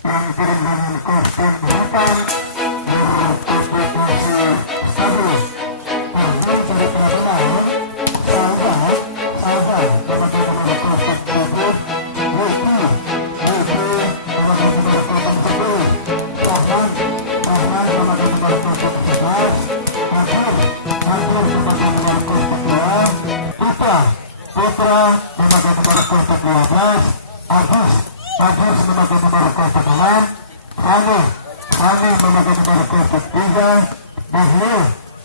yang kirim dengan kostum hitam berpublikasi stabil terjun dari Penampilan salda memakai nomor kostum 7 Volly memakai nomor kostum 10 Rahman memakai nomor kostum 11 awir memakai nomor kostum 2 Putra memakai nomor kostum 12 Agus memakai nomor kostum 6 Sami memakai nomor kostum 3 Volly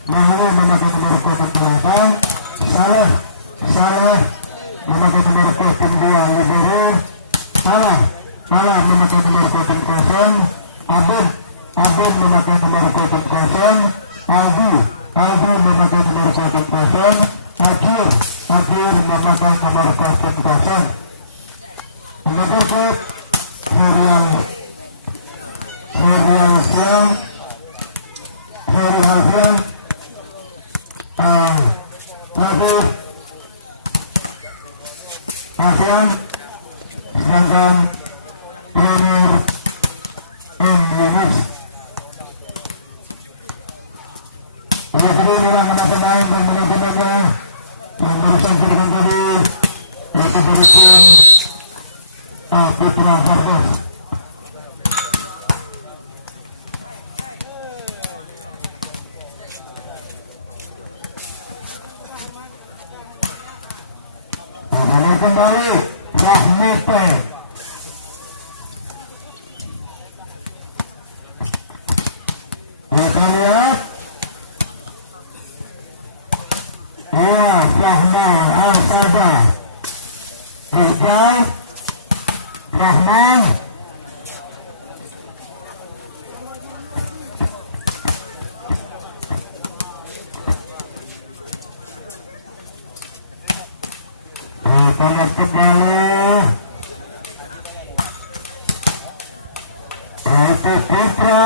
memakai nomor kostum 8 Saleh memakai nomor kostum 2 libero Salah memakai nomor kostum 0 Abun memakai nomor kostum 0 Aldi memakai nomor kostum 0 Akir memakai nomor kostum 0 nomor kostum serial siang masih ASEAN, sedangkan trainer Linux ia sendiri merupakan pemain dan manajemennya yang barusan dengan tadi yaitu dari tim Putra gardos. Kembali Rahmite kita lihat Rahma Al-Sada Rijal Rahman sangat kembali itu Putra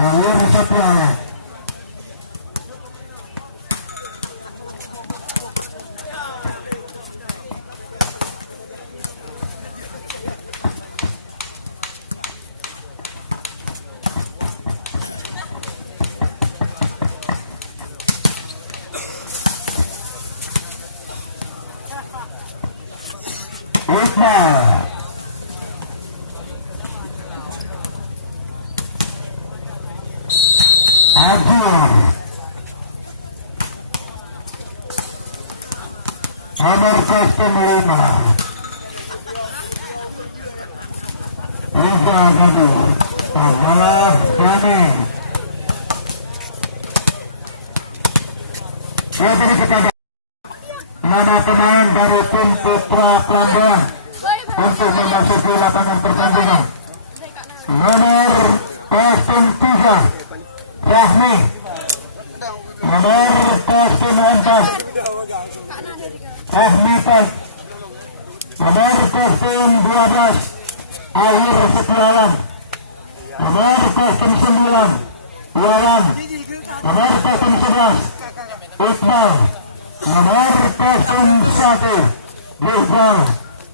awir stiawan awir nomor kostum 5 adalah Volly. Beri kepada nama pemain dari tim Putra Penampilan untuk memasuki lapangan pertandingan. Nomor kostum 3 Rahmi, nomor kostum 4 Rahmite, nomor kostum 12 awir stiawan, nomor kostum 9 Wawan, nomor kostum 11 Iqbal, nomor kostum 1 Iqbal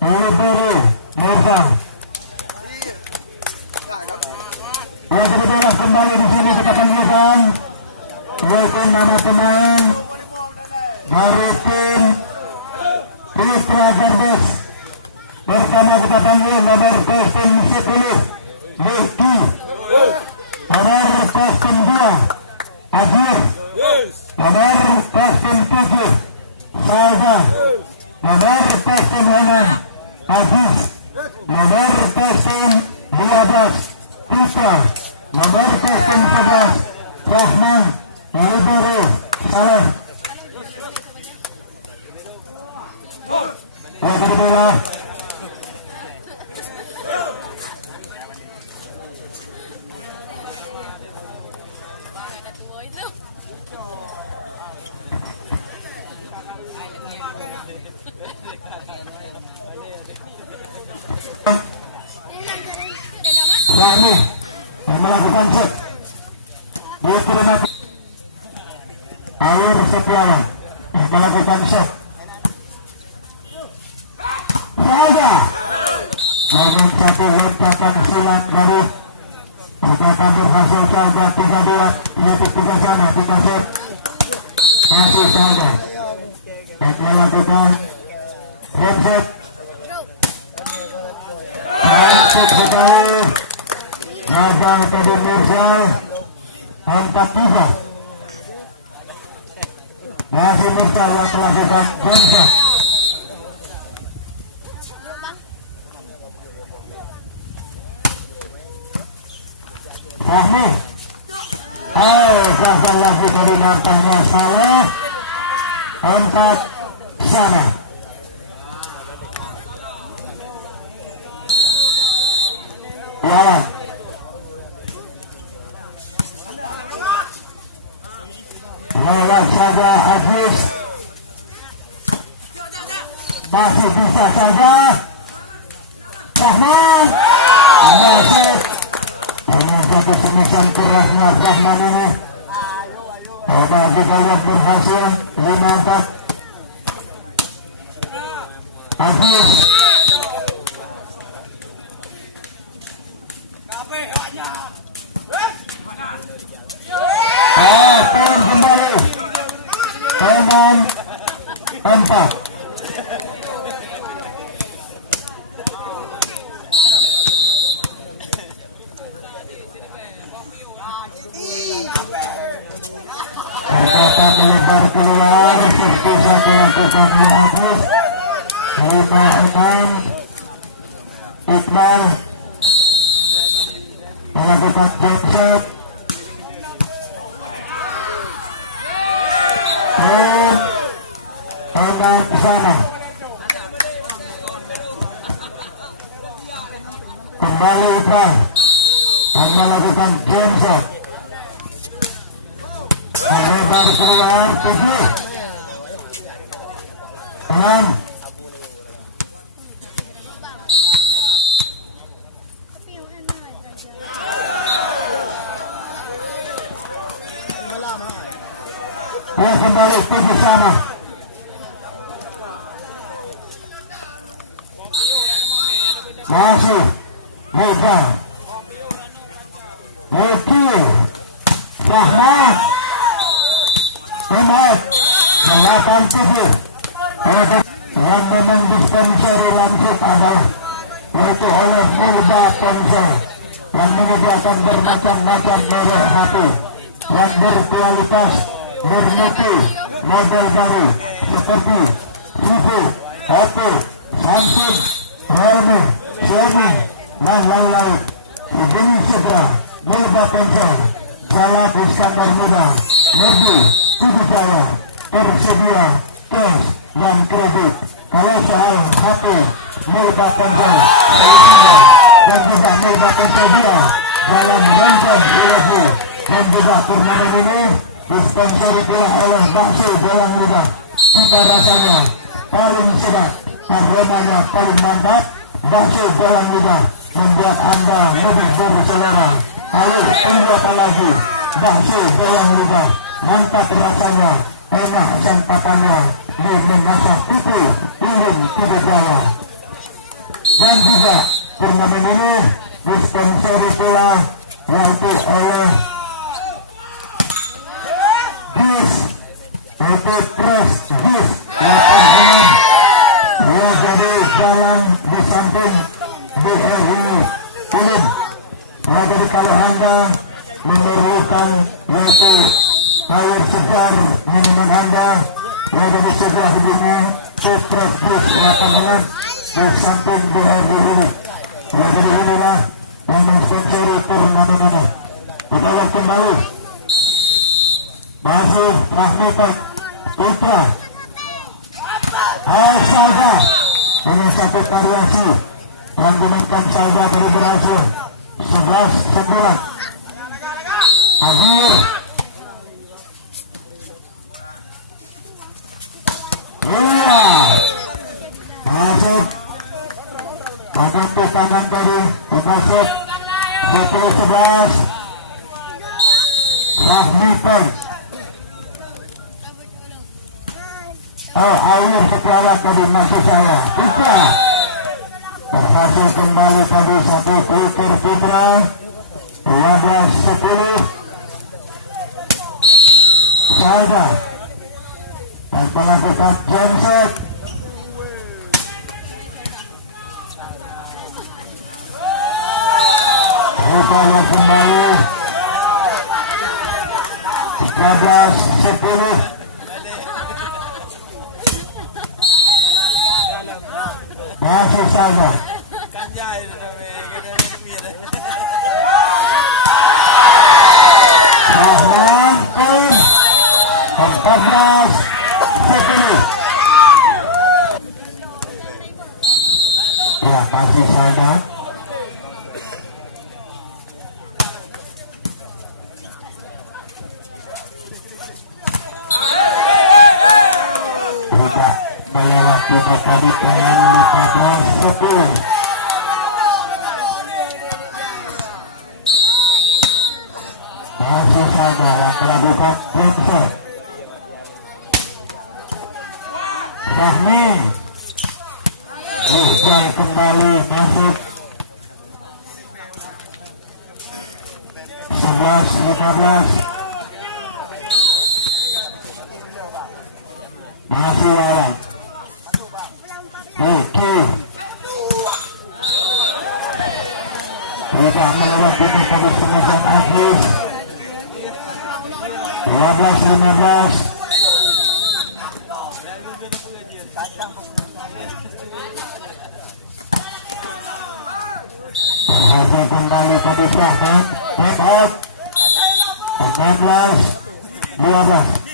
libero Mirzal. Ya, kebetulan kembali di sini kita panggilkan yaitu nama pemain dari tim Putra gardos. Pertama kita panggil nomor kostum 10 Lucky, nomor kostum 2 Awir, nomor kostum 7 Salda, nomor kostum 6 Aziz, nomor kostum 12 Putra, nomor kostum 11 Rahman libero Saleh. Yang kedua Rani melakukan shot Putra awir stiawan melakukan shot salda. Nomor 1 lompatan silat baru. Lompatan berhasil salda 32. Titik 3 sana, 3 set. Masih salda. Dan melakukan game set. Masuk sekali. Abang tadi Mirsal 4-3. Masih Mirsal yang melakukan game set. Fahmi. Gagal lagi koordinatanya salah. 4 sana. Lawan. Lolos saja Hafiz. Masih bisa saja Rahman. Masuk. Hanya satu semisan kerasnya Rahman ini. Coba kita lihat berhasil 5-4. Hafiz. Poin kembali. Teman 4. Kata melebar keluar seperti satu lakukan Hafiz. 5-6. Iqbal melakukan jump shot. Tengah sana. Kembali Putra dan melakukan jump shot. Melebar keluar 7. 6. Kembali ke sana. Masih Mega Meki Rahmat Ahmad 8-7. Yang memang dispenseri langsung adalah yaitu oleh mulba ponsel yang menyediakan bermacam-macam merek HP yang berkualitas, bermutu, model baru seperti Vivo, Oppo, Samsung, Realme, Xiaomi, dan lain-lain. Dibeli segera mulba ponsel Jalan Iskandar Muda, Melaju, Jaya, tersedia cash dan kredit. Kalau soal HP, mulba ponsel semifinal dan juga mulba ponsel dia dalam rangkaian melaju dan juga turnamen ini disponsori pula oleh bakso Bolang Liga. Cita rasanya paling sedap, aromanya paling mantap. Bakso Bolang Liga membuat Anda lebih berselera. Ayo tunggu apa lagi? Bakso Bolang Liga mantap rasanya, enak santapannya di memasak itu ulim pidie jaya. Dan juga turnamen ini disponsori pula yaitu oleh bis itu press bis 8 ya, jadi jalan di samping BRI ulim ya. Jadi kalau Anda memerlukan yaitu air segar minuman Anda ya, jadi segera hubungi press bis 8 di samping BRI ulim ya. Jadi inilah yang mensponsori turnamen ini. Kita lihat kembali masih Rahmat Putra. Salda dengan satu variasi yang dimainkan salda baru berhasil 11-9. Awir masuk membantu tangan tadi masuk 10-11. Rahmat awir setiawan tadi masuk saya Putra berhasil kembali tadi satu kuikir Putra 12-10. Salda dan melakukan genset. Upaya kembali 13-10. Masih Salda. Rahman 14-10. Ya, masih Salda. Tidak melewati tadi dengan 15-10. Masih Salda yang melakukan genset. Rahmi Rijal kembali masuk 11-15. Masih lawan tidak melewati tadi semusan Agus 12-15. Berhasil kembali tadi Rahman. Time out 16-12.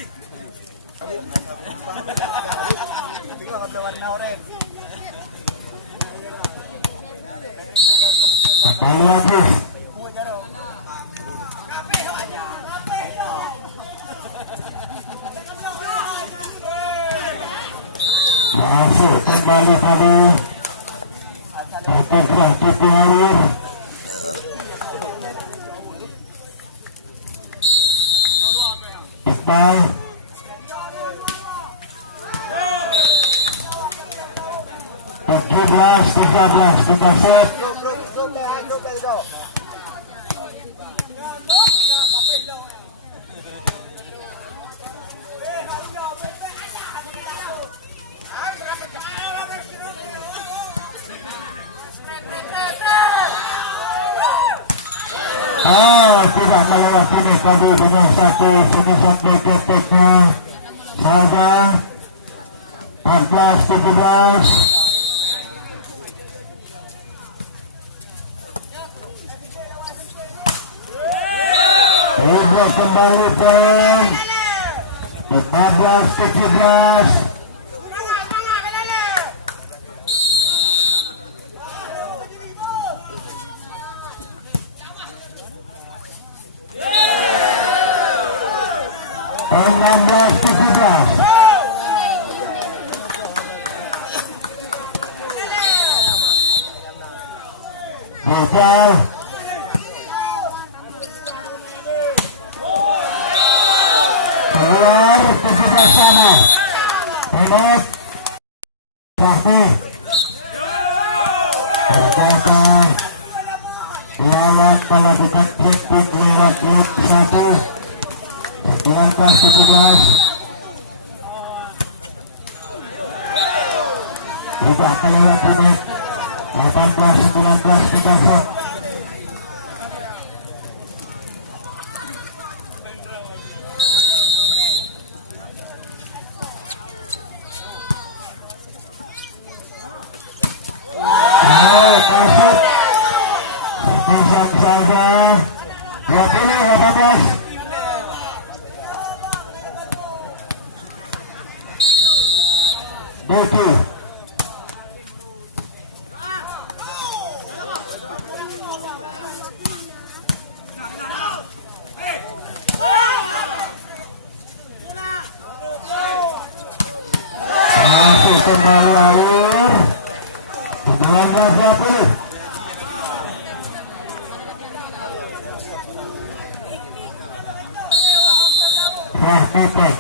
Kembali lagi masuk kembali tadi Putra tipu awir. Iqbal 17-13. 3 set. Tidak melewati tadi dengan satu finisan BKT-nya Salda 14-17. Ridho kembali poin 14-17. Rijal keluar ke sebelah sana. Penut Rahmi ternyata lawan melakukan jumping lewat loop 1 19-17. Sudah kelewat menit 18-19. 3 set. Masuk serpisan saja 20-18. Buku masuk kembali awir 19-20. Pipet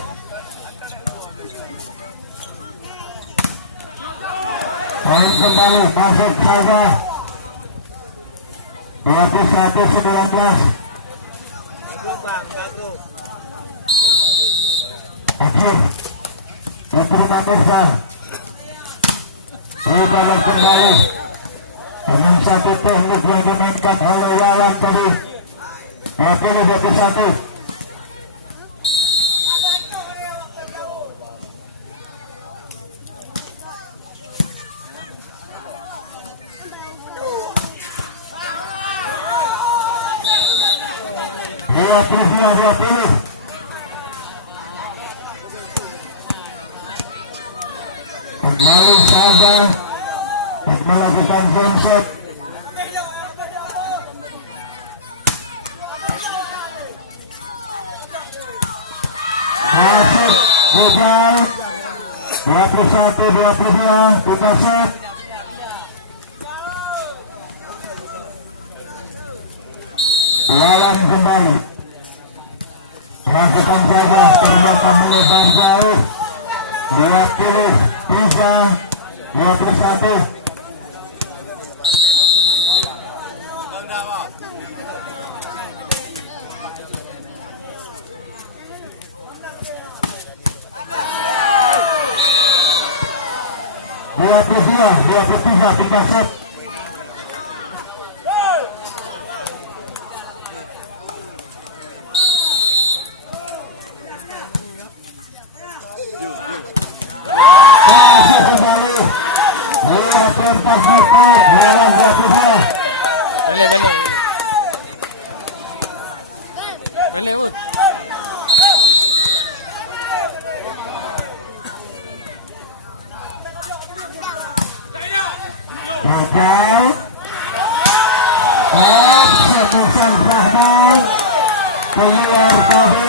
Poin kembali masuk salda 21-19. Akhir Putra Mirza dibalas kembali dengan satu teknik yang dimainkan oleh Wawan tadi. 20-21. Kembali saja melakukan konsep masuk gagal 21-22 kita set. Lawan kembali lakukan saja ternyata melebar jauh 23-21. Dua puluh tiga pindah set. Masuk kembali 24 meter lawan 22. Gagal. Keputusan Rahman keluar tadi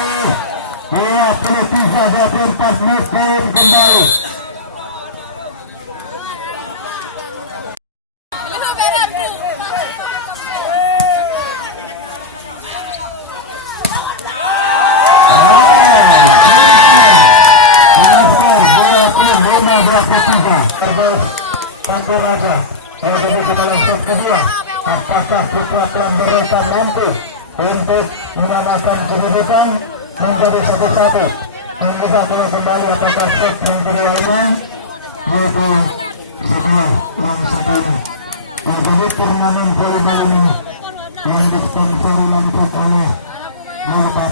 23-24 meter kembali. Kedua, apakah Putra telah mereka mampu untuk menyamakan kedudukan menjadi 1-1? Tunggu satu kembali apakah set yang kedua ini yaitu sedia yang satu ini. Jadi turnamen volleyball ini yang disponsori langsung oleh mulba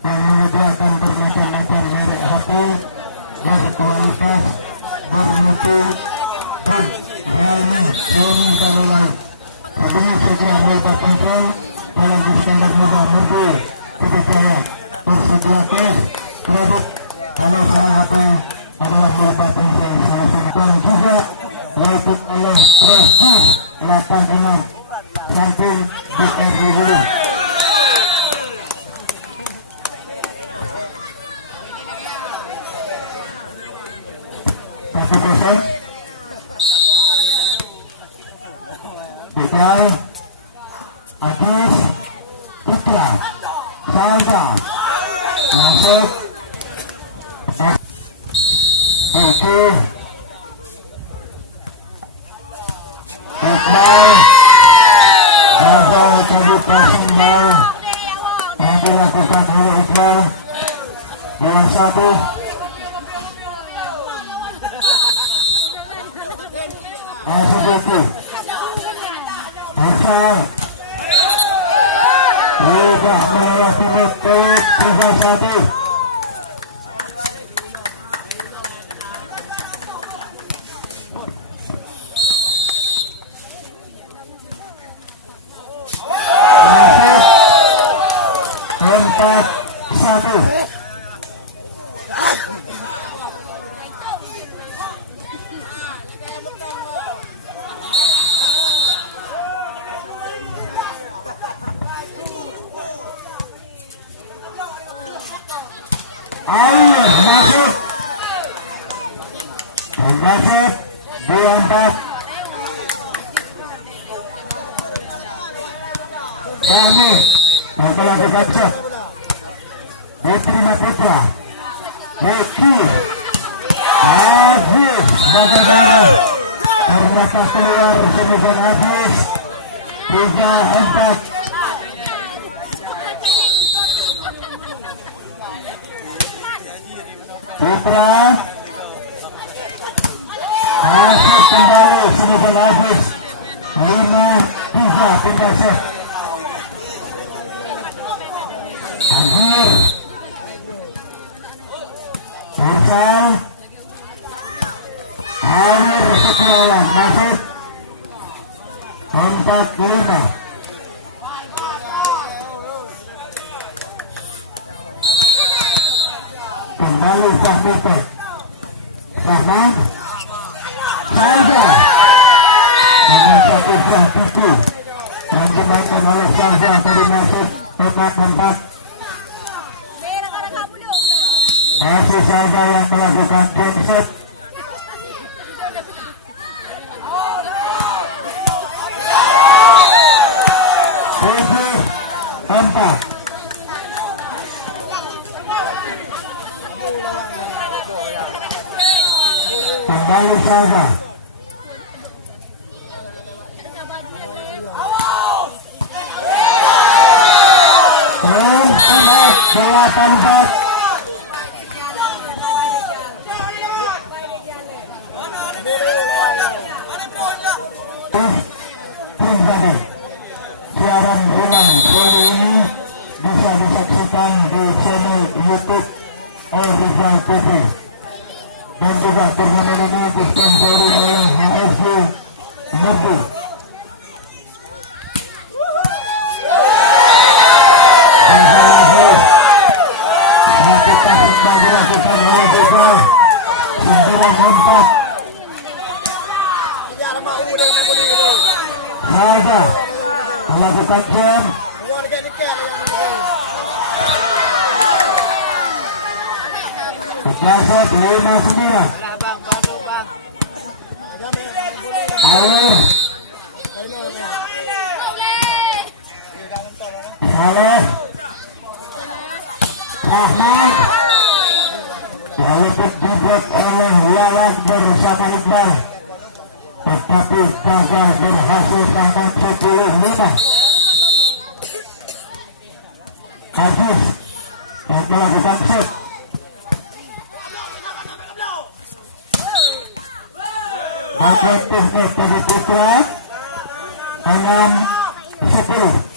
yang menyediakan bermacam-macam merek hotel berkualitas bermutu Ini sedia mulba kontrol dalam standar mudah merdu pidie jaya bersedia tes kredit oleh sama apa adalah mulba kontrol dan juga langsung oleh prestis 86 samping BRI ulim. Satu kosong. Gagal, Agus, Putra, salda, masuk, Iqbal, gagal tadi passing ball yang dilakukan oleh Iqbal 21. Asyidu Putra sudah melewati menit 31. Masuk 4-1. Awir masuk 24. Kami melakukan set diterima Putra Volly Aziz bagaimana ternyata keluar semifinal habis 3-4. Putra masuk kembali semifinal habis 5-3 pindah set. Awir Putra awir stiawan masuk 4-5. Kembali Fahmito Rahman salda menyata Putra Putra yang dimainkan oleh salda dari masuk 4-4. Masih salda yang melakukan game set. Tujuh 4. Kembali salda. Keren pemat 8-4. Siaran ulang Volly ini bisa disaksikan di channel YouTube Original TV. Dan juga turnamen ini disponsori oleh HSG Melaju. Kita sudah dilakukan oleh juga 9-4. Salda melakukan jam. Jasad 5-9. Awir Saleh Rahman walaupun dibuat oleh lawan bersama Iqbal tetapi gagal berhasil namun 10-5. Aziz yang melakukan set. Bagian teknik dari Putra 6-10.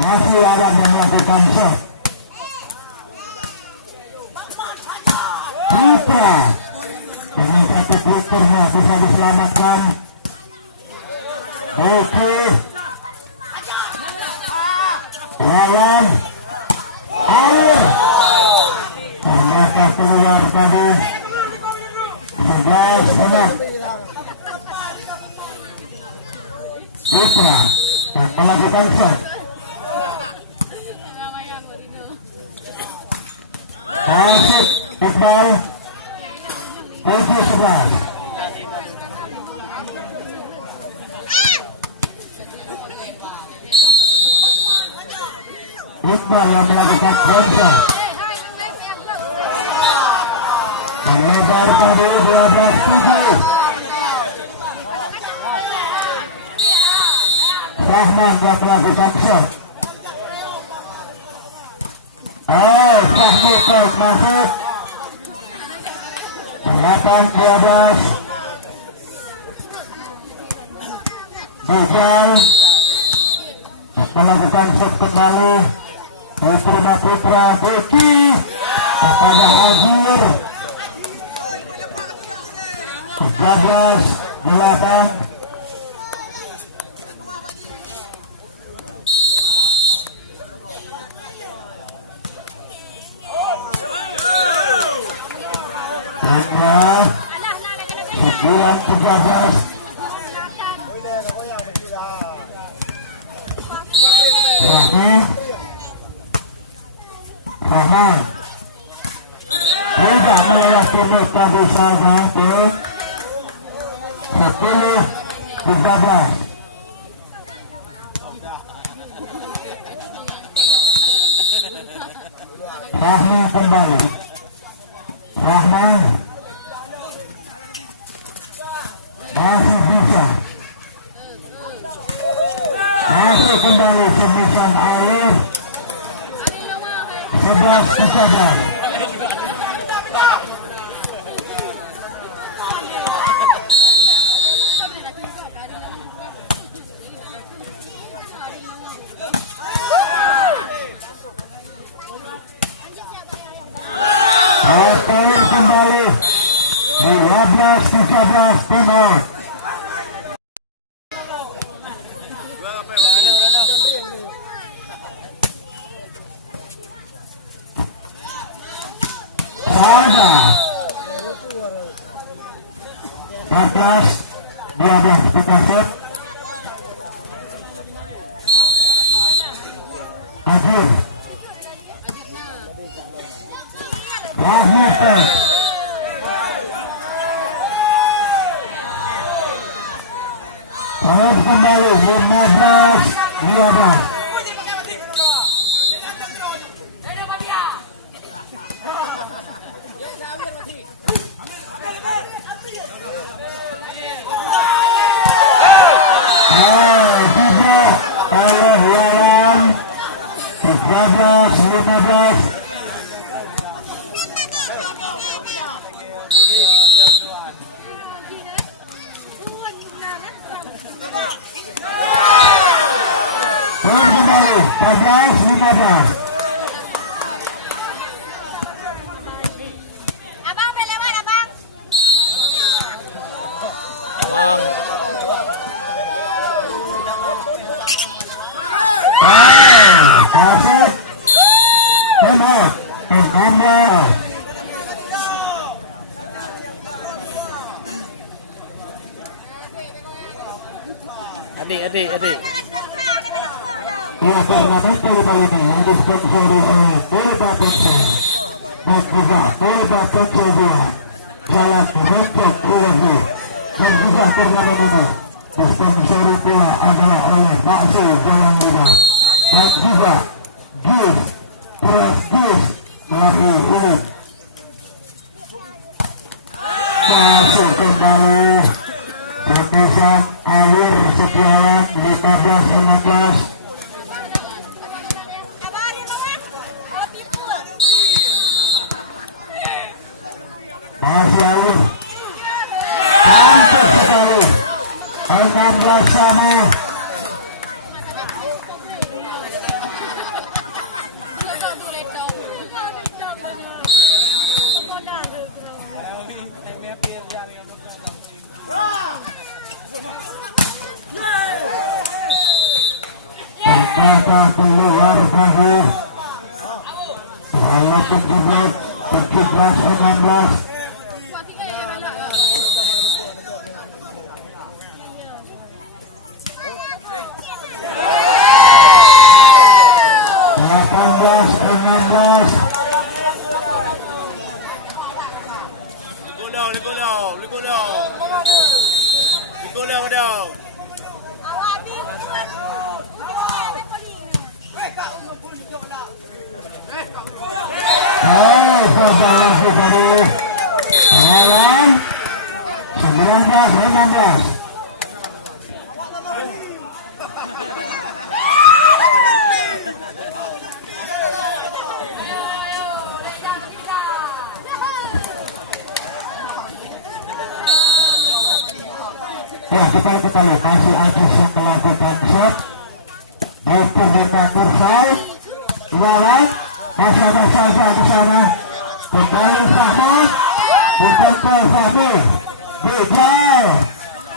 Masih ada yang melakukan set. Putra dengan satu puternya bisa diselamatkan. Oke, lawan awir ternyata keluar tadi 11-6. Putra yang melakukan set. Masuk Iqbal 7-11. Iqbal yang melakukan bonsor melebar tadi 12-7. Rahman yang melakukan shot. Fahmito masuk 8-12. Iqbal melakukan shot kembali. Diterima Putra putih kepada awir 13-8. Tengah 9-13. Rahman tidak melewati tadi sama ke 10-13. Rahman kembali Rahman masih bisa, masih kembali semifinal awir 11-11. Atur kembali 12-13 penuh. Salda 14-12 kita set. Awir Rahmat awir kembali 15-12. Oleh lawan 13-15. Kembali 14-15. Abang lewat abang. Asik Hemat Penampilan. Adik. Ya, turnamen kali ini yang disponsori oleh Putra dan juga Putra 2 Jalan Roncok Melaju, dan juga turnamen ini disponsori pula adalah oleh bakso Goyang Muda dan juga jus melaju ulim. Masuk kembali putusan awir stiawan 15-16. Masih awir cantik sekali 16 sama. Ternyata keluar tahu walaupun juga 17-16. Salah baru lawan 19-16. Ya, kita lokasi Aceh yang melakukan shot. Itu kita kursal lawan masih ada salda di sana. Kembali Rahmat bukan satu Bejal,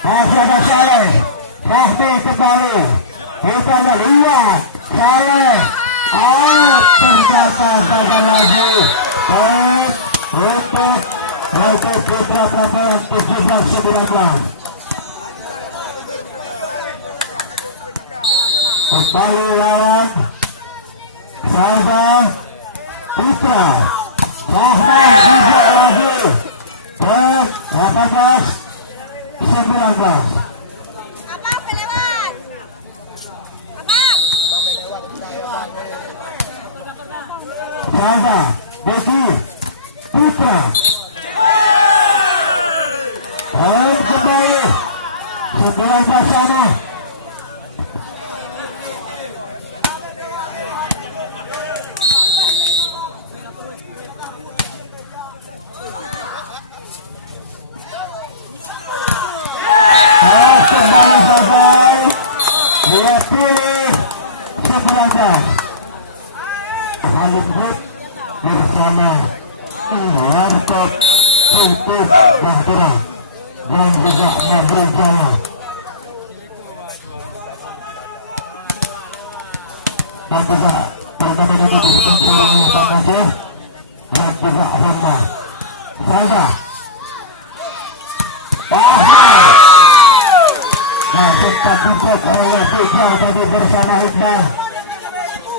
masih ada Saleh Rahmi kembali kita melihat Saleh ternyata gagal lagi. Untuk Putra Penampilan 17-19. Kembali lawan salda Putra Rahman juga lagi 18-19. Abang pelewat. Abang. Salda Beki Putra Poin kembali sebelah sana. Kembali gagal. Dia pilih sebelahnya. Hollywood bersama Warkop untuk Putra dan juga Jaya. Dan juga pertama ini dispensori Aceh dan juga Honda. Salda. Nah, sempat dipuk oleh Putra tadi bersama Iqbal.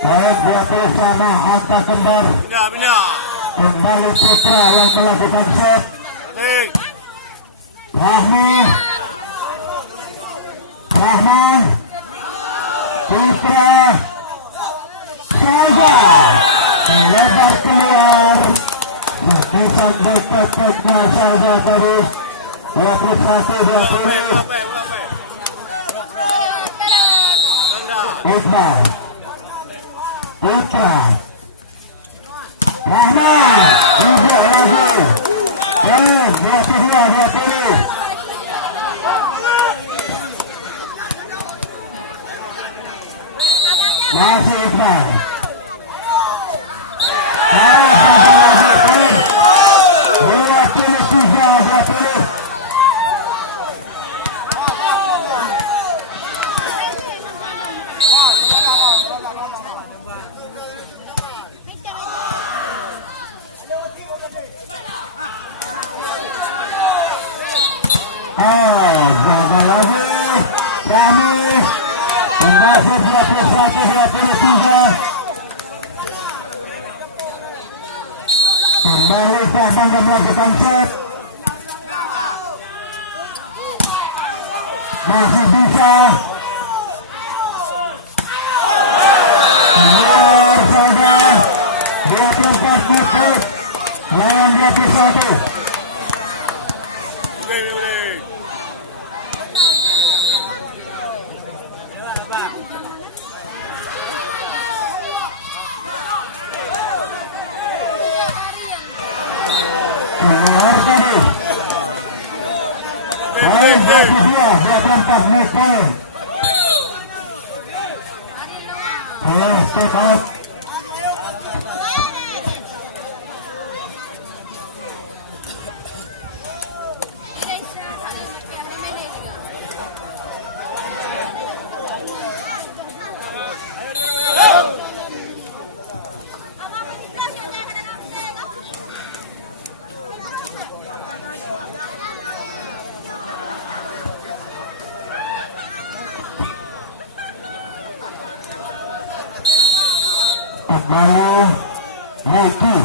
Poin 20 sama angka kembar. Kembali Putra yang melakukan set. Rahman Putra saja lebar keluar. Sakisan dekat-dekatnya saja tadi 21-20. Iqbal Putra Rahman hijau lagi 22-20. Masih Iqbal. Jaga lagi kami masih 21-23. Kembali Sabang melakukan set. Masih bisa. Luar sana 24 menit lawan 21. Keluar tadi. Poin 22-24 menit poin. Step out. Kembali Volly.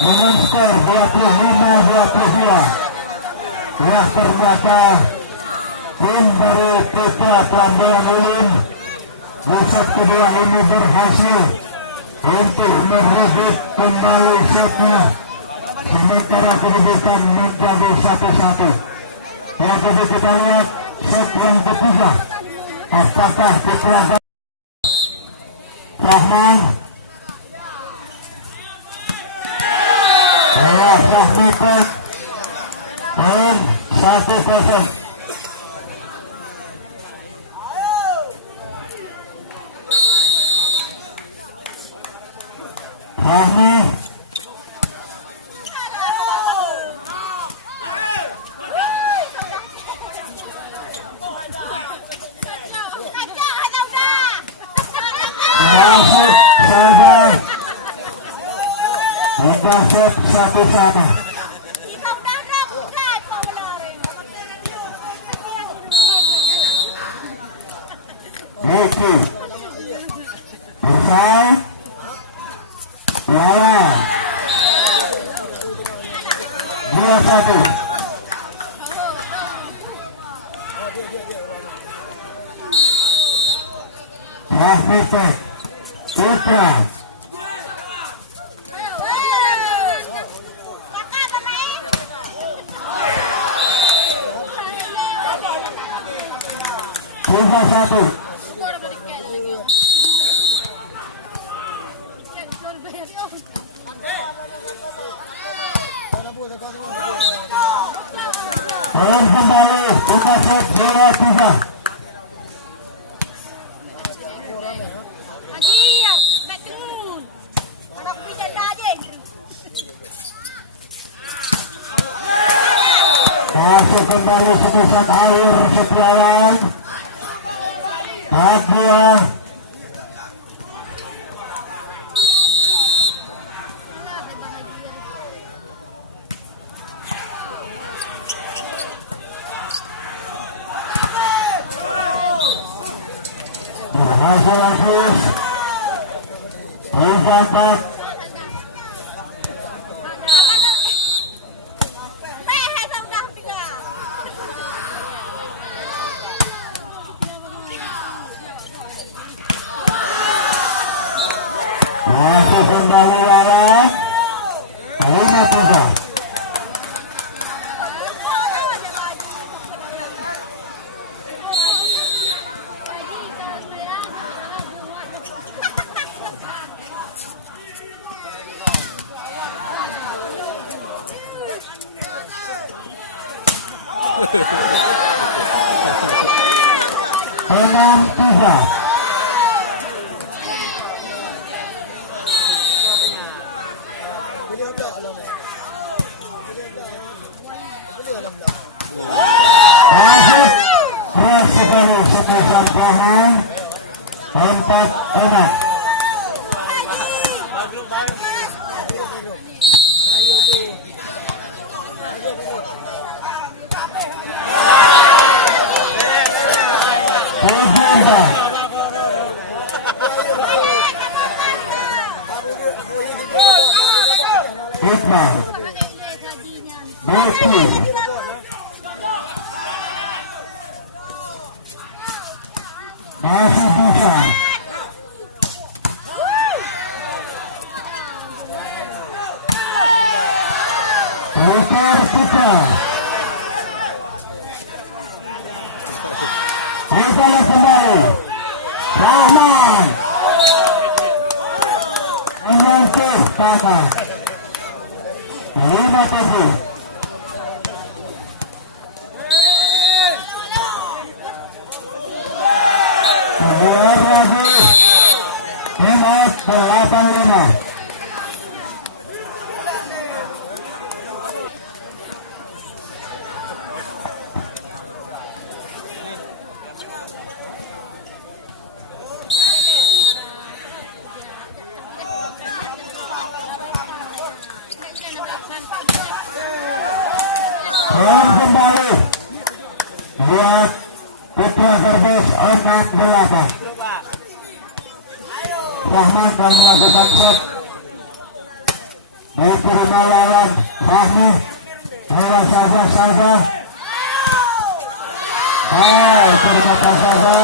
Dengan skor 25-22. Ya, ternyata tim dari Putra Penampilan ulim di set kedua ini berhasil untuk merebut kembali setnya, sementara kedudukan menjadi 1-1. Yang kedua kita lihat set yang ketiga, apakah Putra Rahman Rahmi Pek poin 1-0. Rahmi masuk saja. Kita set 1-1. Oke. Bersama lawan 2-1. Rahmi Pek Putra 3-1. Poin kembali, kita set bola 3. Masuk kembali semifinal awir stiawan. Papua. Berhasil lanjut 3-4. Masuk kembali Lala 5-3. Penampilan. Masuk keras sekali semifinal pemain 4-6. Iqbal Berakhir. Masih bisa. Putra. Putra kembali. Rahman. Menyentuh tanah. 5-7. Keluar lagi. Hemat 8-5. Pelan kembali buat Putra gardos 6-8. Rahman akan melakukan shot. Diterima lawan Fahmi. Bola saja salda. Ternyata salda.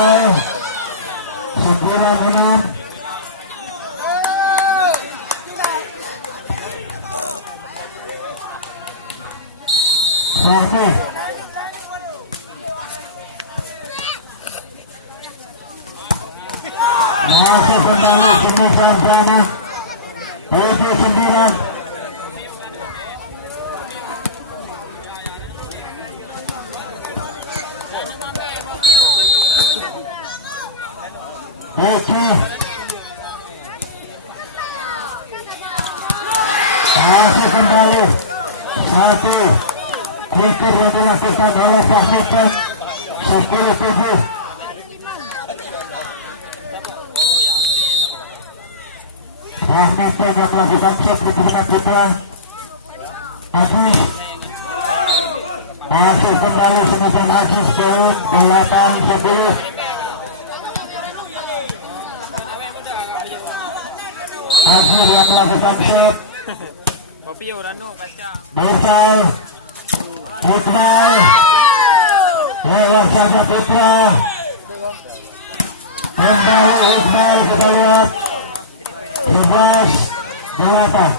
9-6. Fahmi. Masuk kembali semifinal drama 7-9. Masuk kembali 1. Kultur yang dilakukan oleh Fahmi 10-7. Fahmi banyak melakukan shot di tengah Putra. Aziz. Masuk kembali semifinal Aziz poin 8-10. Aziz yang melakukan shot. Bursal. Putra. Lewat saja Putra. Kembali Iqbal, kita lihat 11-8.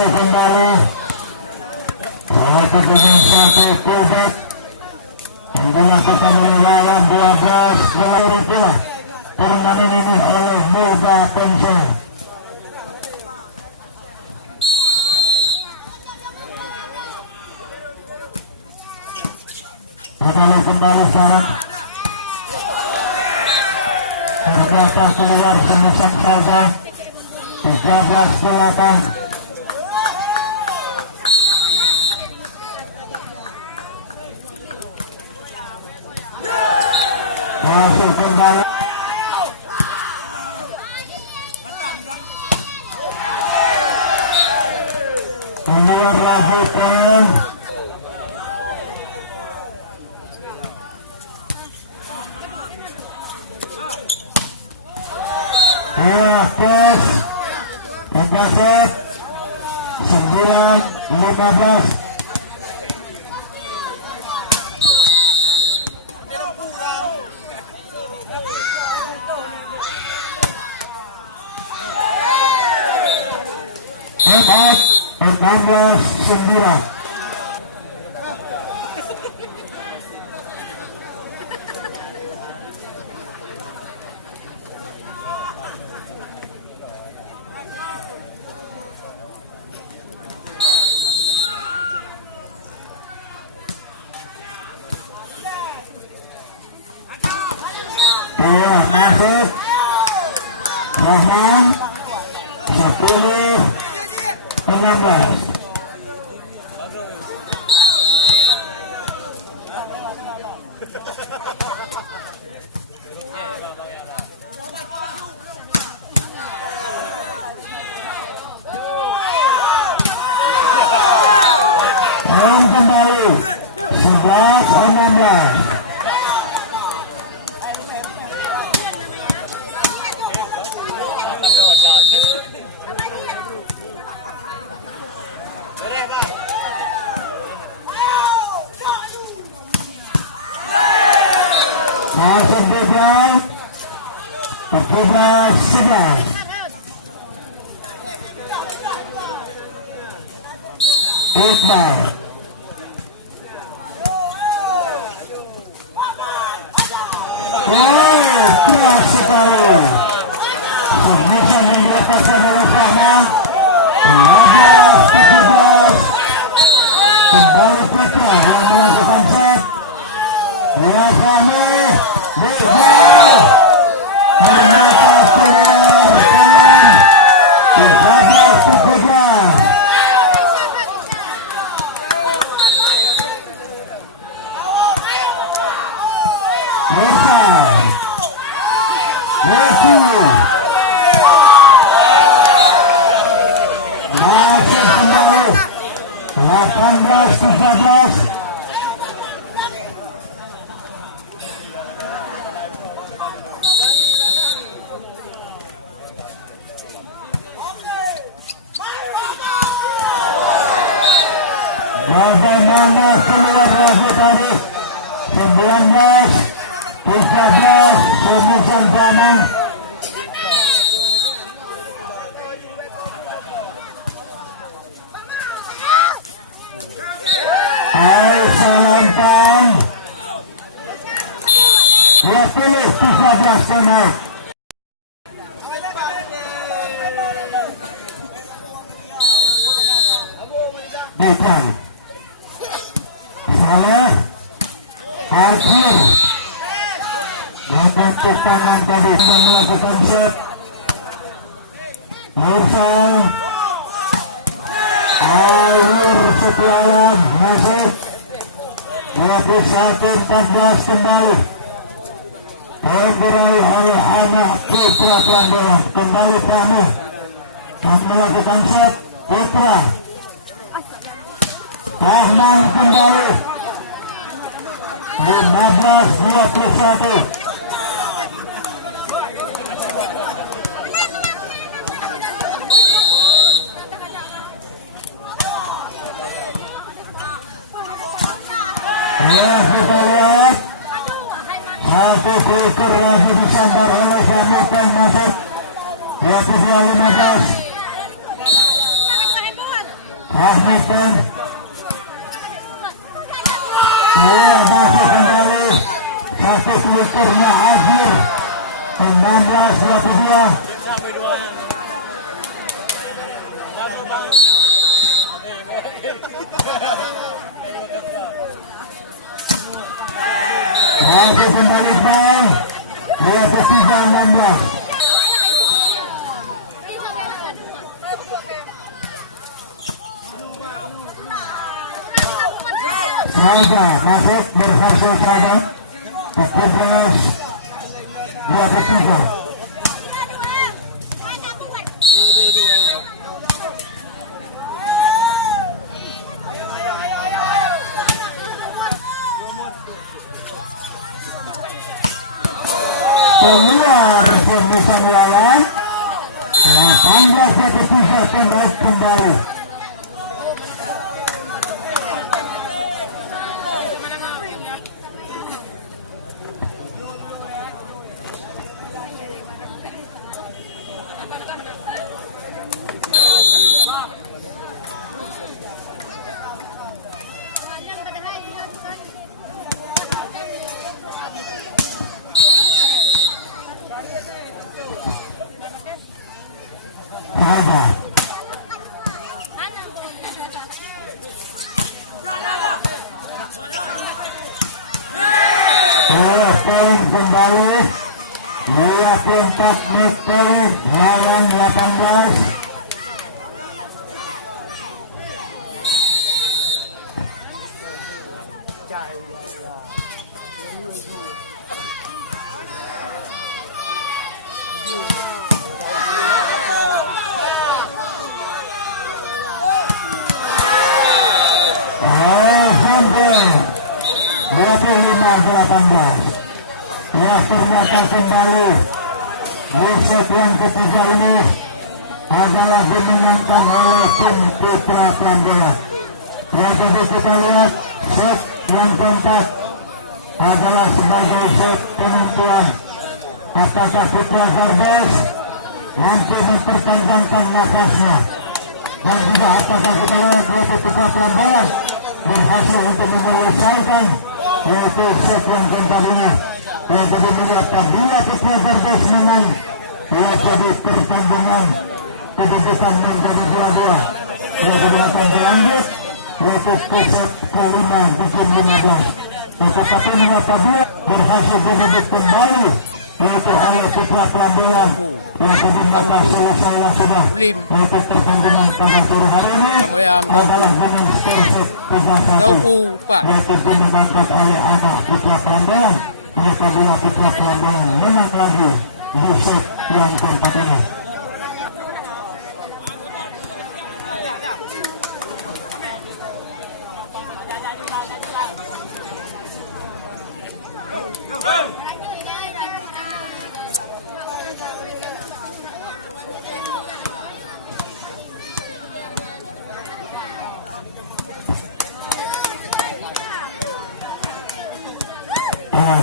masuk kembali. Waktu dengan satu kubek yang dilakukan oleh lawan 12 gelar rupiah. Turnamen ini oleh mulba pensiun. Kembali sekarang. Ternyata keluar semusan salda 13-8. Masuk kembali. Keluar lagi poin. Ya, kes 3 set 9-15. Hebat 16-9. Iya, masuk Rahman 10-16. Poin kembali 11-16. Masuk Putra 14-11. Iqbal keras sekali. Sembusan yang dilepaskan oleh Rahman 15-17. Kembali Putra yang melakukan set. Dia kami bisa ternyata keluar 13-17. Masih kembali 18-13. Bagaimana keluar lagi tadi 19-13 semusan kanan. Salampan 20-13 kanan. Bukan Saleh akhir membentuk tangan tadi dan melakukan set. Mursal awir stiawan masuk 21-14 kembali. Poin diraih oleh anak Putra Penampilan. Kembali kami dan melakukan set. Putra Rahman kembali 15-21. Ya, kita lihat satu kukur lagi disambar oleh Samuel masuk 22-15. Ahmed dan masih kembali satu kulikernya awir 16-22. Masih kembali bang 23-16. Salda masuk berhasil salda 17-23. Keluar bisa melawan 18-23 tembak kembali. Salda poin kembali 24 meter lawan 18. Sampai 25-18. Ya, ternyata kembali di set yang ketiga ini adalah dimenangkan oleh tim Putra Penampilan. Ya, jadi kita lihat set yang keempat adalah sebagai set penentuan apakah Putra gardos mampu memperpanjangkan nafasnya, dan juga apakah kita lihat Putra Penampilan berhasil untuk menyelesaikan yaitu set yang keempat ini. Ya, jadi apabila Putra gardos menang, ya jadi pertandingan kedudukan menjadi 2-2. Ya, jadi akan berlanjut yaitu ke set kelima bikin 15. Tetapi apabila berhasil direbut kembali yaitu oleh Putra Penampilan, ya jadi maka selesailah sudah yaitu pertandingan pada sore hari ini adalah dengan skor set 3-1 yaitu dimenangkan oleh anak Putra Penampilan. Apabila Putra Penampilan menang lagi di set yang keempat ini.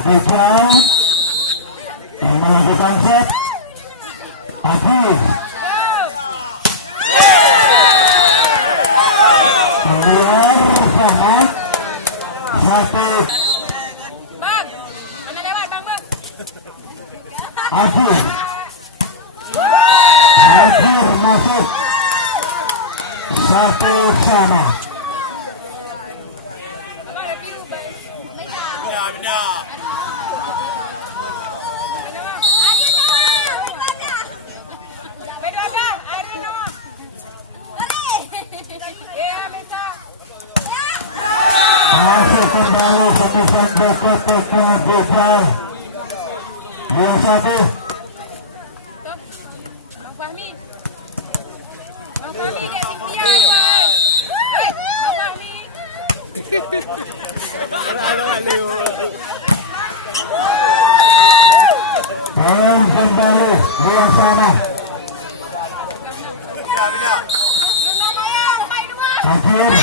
Putra melakukan set habis keluar sama satu Bang, mana lewat bang bang? akhir masuk satu sama. Masih kembali semifinal berikutnya Putra 2-1. Bang Fahmi kayak stiawan bang. Bang Fahmi. Belum kembali 2 sama. Akhir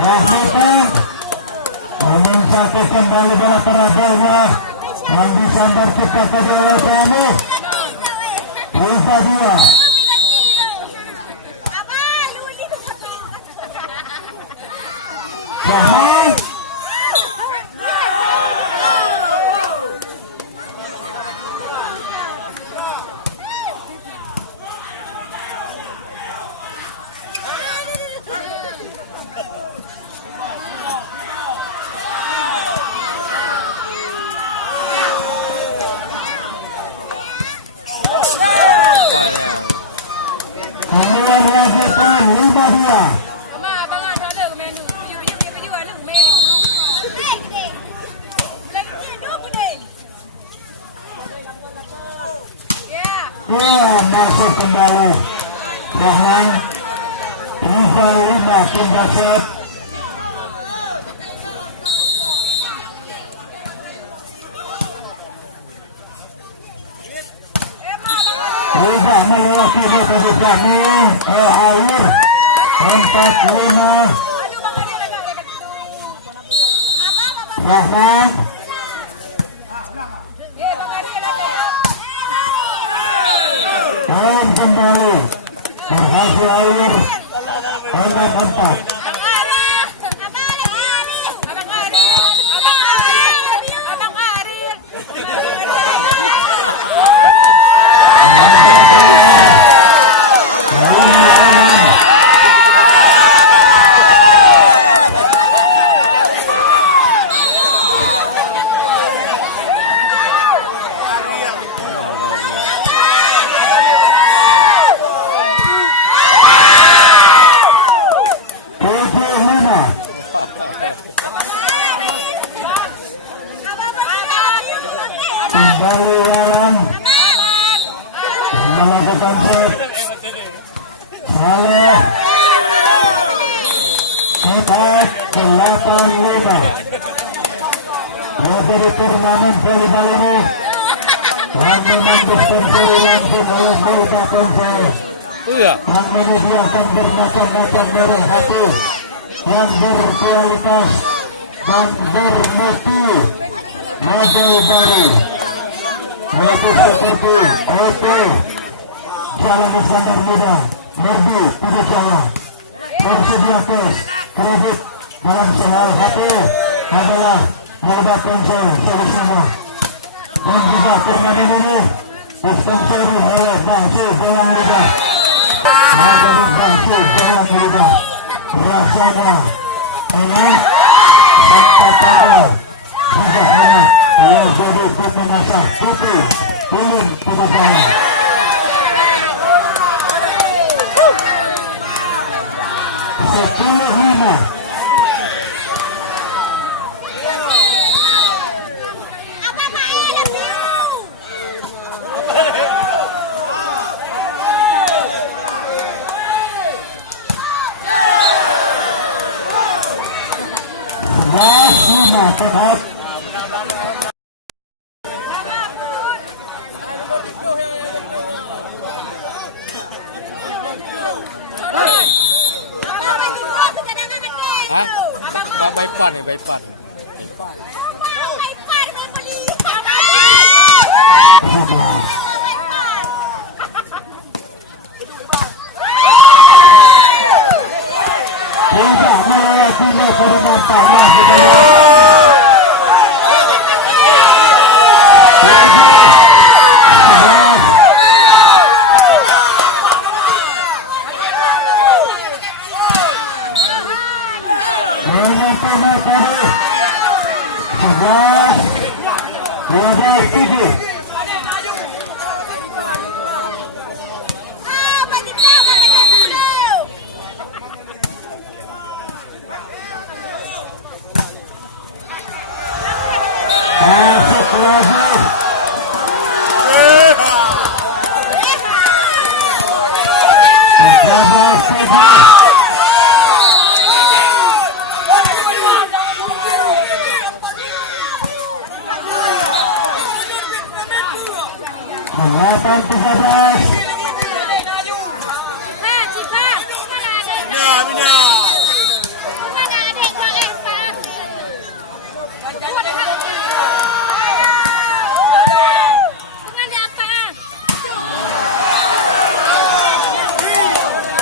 Wah, Satu kembali bola terabelnya yang disambar kita ke bola kami. Putra dia. Jangan. Kemudian lanjutkan 5-2. Mama, abangan ada ke menu. Video ada ke menu. Gede. Lagi dia gede. Ya. Wah, masuk kembali. Rahman. 5-5 tinggal set. Rubah melewati metode kami. Awir 4-5. Rahman. Dan kembali berhasil Awir 6-4. Kembali lawan melakukan set. Salah. Ketat 8-5. Menjadi turnamen volleyball ini yang memang disponsori langsung oleh mulba ponsel yang menyediakan bermacam-macam merek HP yang berkualitas dan bermutu model baru, yaitu seperti Oppo, Jalan Iskandar Muda, Merdu, Pidie Jaya. Tersedia cash, kredit dalam sehal HP adalah mulba ponsel solusinya. Dan juga turnamen ini disponsori oleh Bangsu Bola Liga. Menjadi Bangsu Bola Liga. Rasanya enak, tanpa pada sudah enak. Yang jadi pemenang Putra, ulim Pidie Jaya. Penat. Tidak melewati penampilannya supaya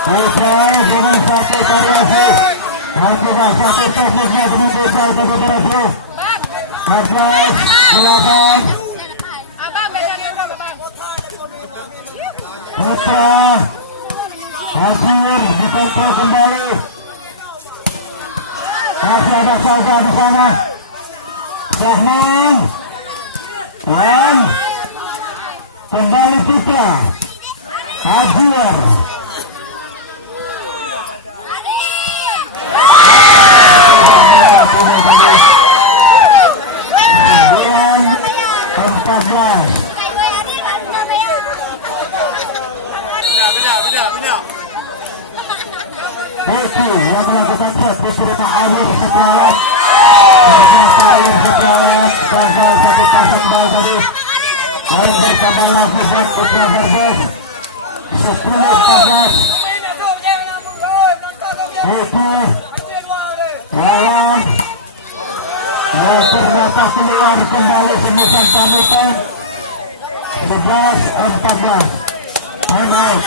Putra dengan satu variasi, lakukan satu fokusnya dengan Putra ke berakhir. 14-8. Abang beda dulu, abang. Putra hasil dikontrol kembali. Masih ada salda di sana. Rahman dan kembali Putra awir. Volly yang melakukan set diterima awir stiawan. Ternyata awir stiawan gagal satu pasang bal tadi. Dan bertambah lagi buat Putra gardos 10-14. Volly lawan ternyata keluar kembali semusan panutan 11-14. Time out.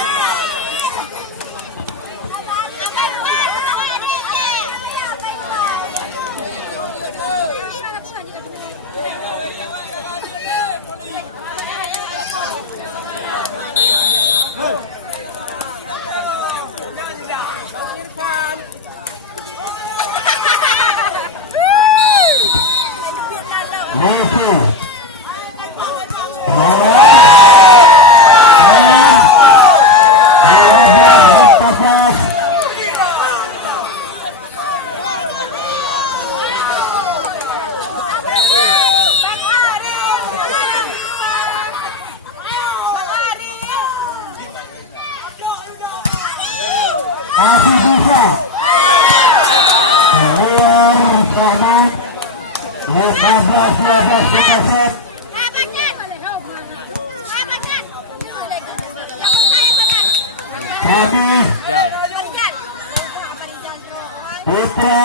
Masih bisa keluar karena 15-12 kita set. Kami Putra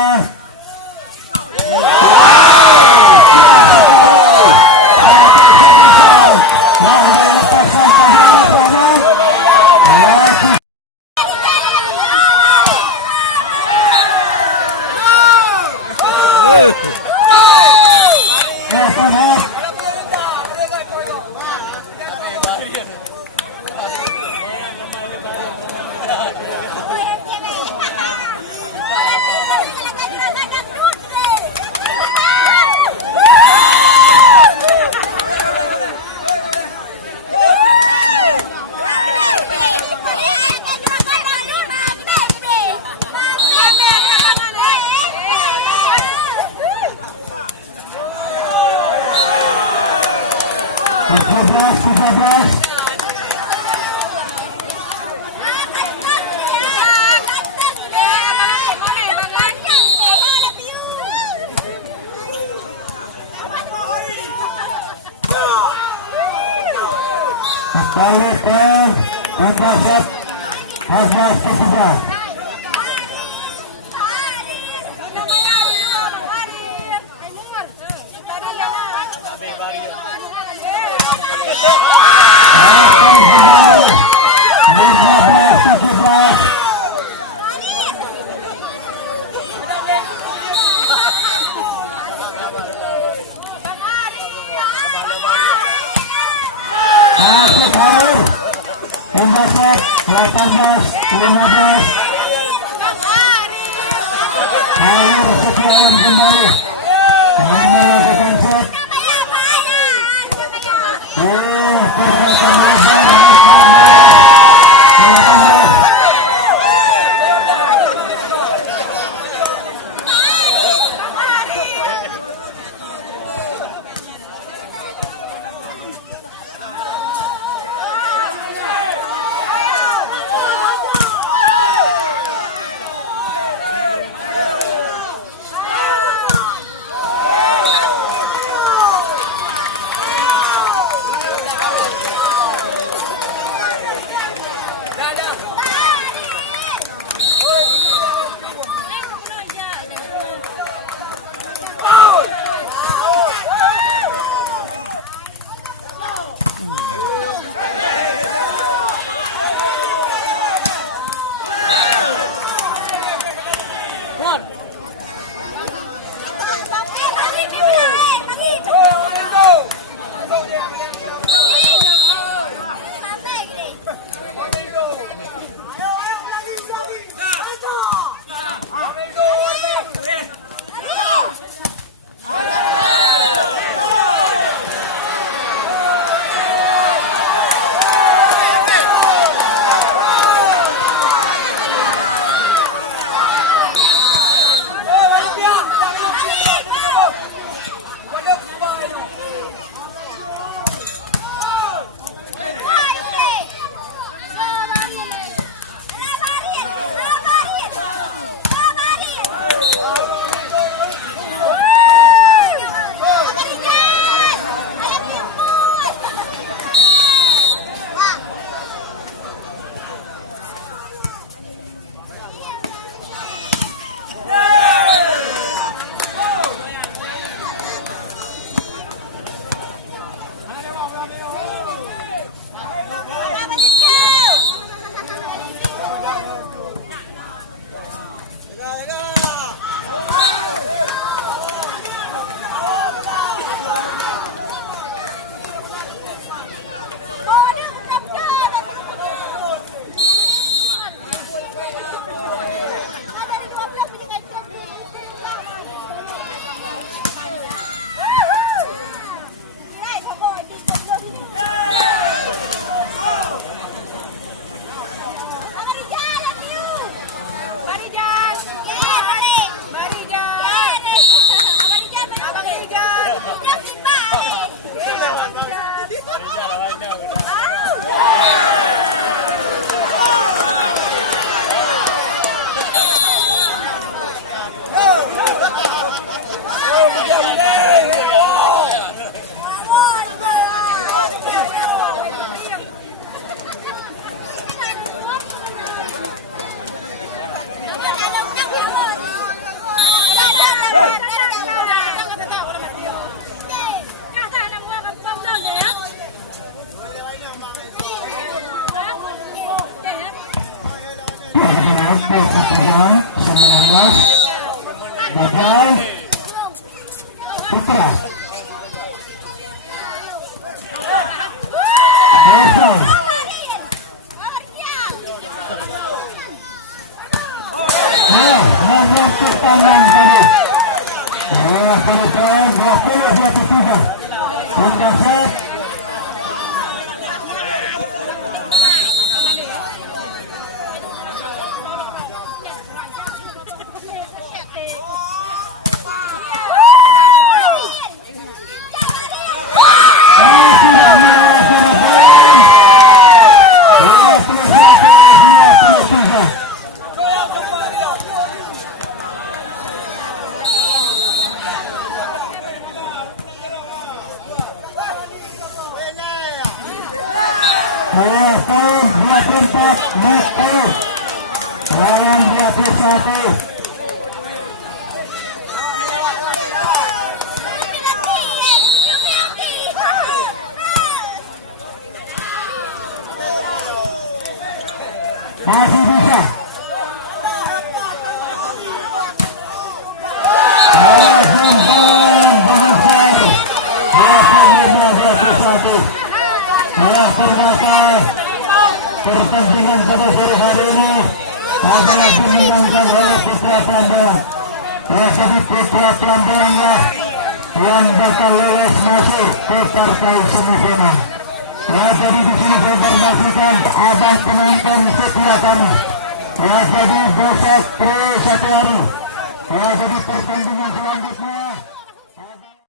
kembali ke set 14-13. Membaca 18-15. Awir stiawan kembali melakukan set. Ternyata 19 gagal Putra kosong. Mengatur tangan tadi. Kerugian 20-23. Sudah set. Lawan 21. Masih bisa. Ternyata pertandingan pada sore hari ini adalah dimenangkan oleh Putra Penampilan. Jadi Putra Penampilan lah yang bakal lolos masuk ke partai semifinal. Jadi di sini saya informasikan abang penonton setia kami. Jadi besok terus 1 hari. Jadi pertandingan selanjutnya.